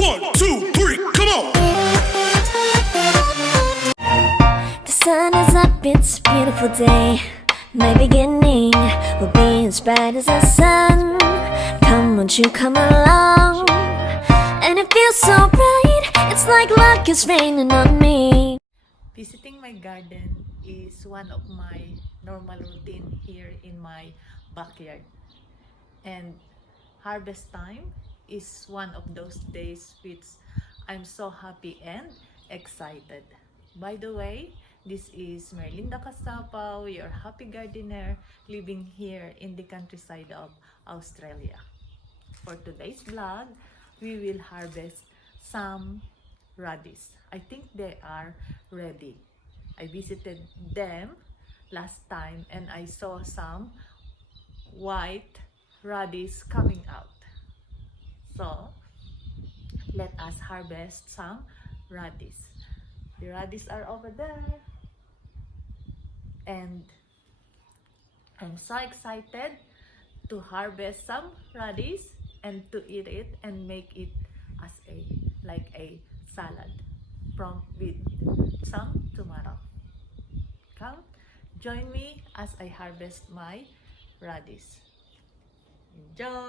One, two, three, come on! The sun is up, it's a beautiful day. My beginning will be as bright as the sun. Come, won't you come along? And it feels so bright, it's like luck is raining on me. Visiting my garden is one of my normal routine here in my backyard. And harvest time is one of those days which I'm so happy and excited. By the way, this is Merlinda Casapao, your happy gardener living here in the countryside of Australia. For today's vlog, we will harvest some radish. I think they are ready. I visited them last time and I saw some white radish coming out. So, let us harvest some radish. The radish are over there. And I'm so excited to harvest some radish and to eat it and make it as a salad from with some tomato. Come, join me as I harvest my radish. Enjoy!